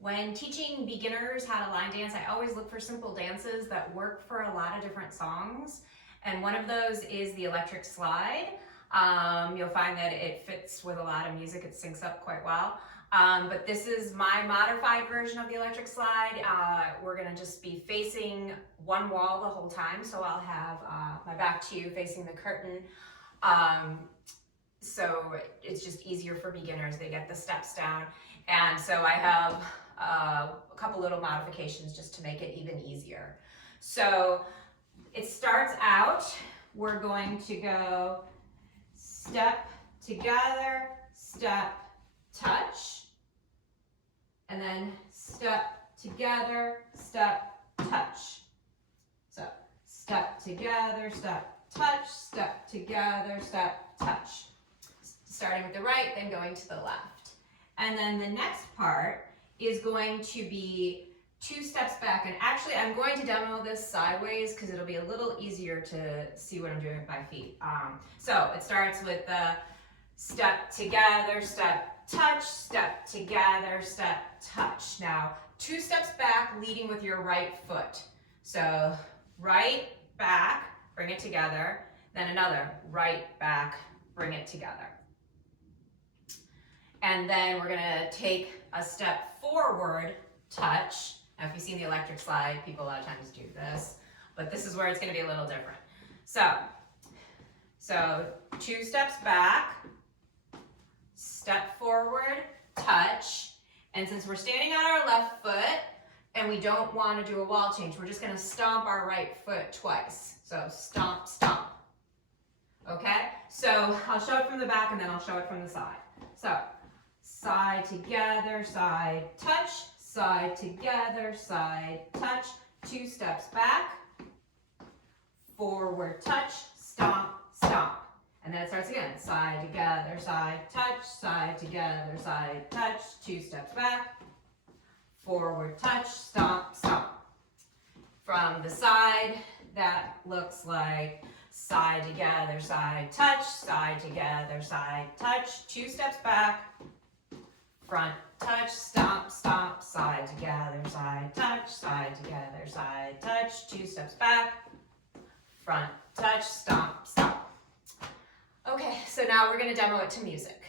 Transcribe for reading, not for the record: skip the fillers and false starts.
When teaching beginners how to line dance, I always look for simple dances that work for a lot of different songs. And one of those is the electric slide. You'll find that it fits with a lot of music. It syncs up quite well. But this is my modified version of the electric slide. We're gonna just be facing one wall the whole time. So I'll have my back to you facing the curtain. So it's just easier for beginners. They get the steps down. And so I have a couple little modifications just to make it even easier. So it starts out, we're going to go step together, step, touch, and then step together, step, touch. So step together, step, touch, step together, step, touch. Starting with the right, then going to the left. And then the next part is going to be 2 steps back. And actually, I'm going to demo this sideways because it'll be a little easier to see what I'm doing with my feet. So it starts with the step together, step, touch, step together, step, touch. Now, 2 steps back, leading with your right foot. So right, back, bring it together. Then another, right, back, bring it together. And then we're gonna take a step forward, touch. Now, if you've seen the electric slide, people a lot of times do this, but this is where it's gonna be a little different. So 2 steps back, step forward, touch. And since we're standing on our left foot and we don't wanna do a wall change, we're just gonna stomp our right foot twice. So stomp, stomp. Okay? So I'll show it from the back and then I'll show it from the side. So side together, side touch, side together, side touch, 2 steps back, forward touch, stomp, stomp. And then it starts again, side together, side touch, side together, side touch, 2 steps back, forward touch, stomp, stomp. From the side, that looks like side together, side touch, side together, side touch, 2 steps back, front touch, stomp, stomp, side together, side touch, side together, side touch, 2 steps back, front touch, stomp, stomp. Okay, so now we're gonna demo it to music.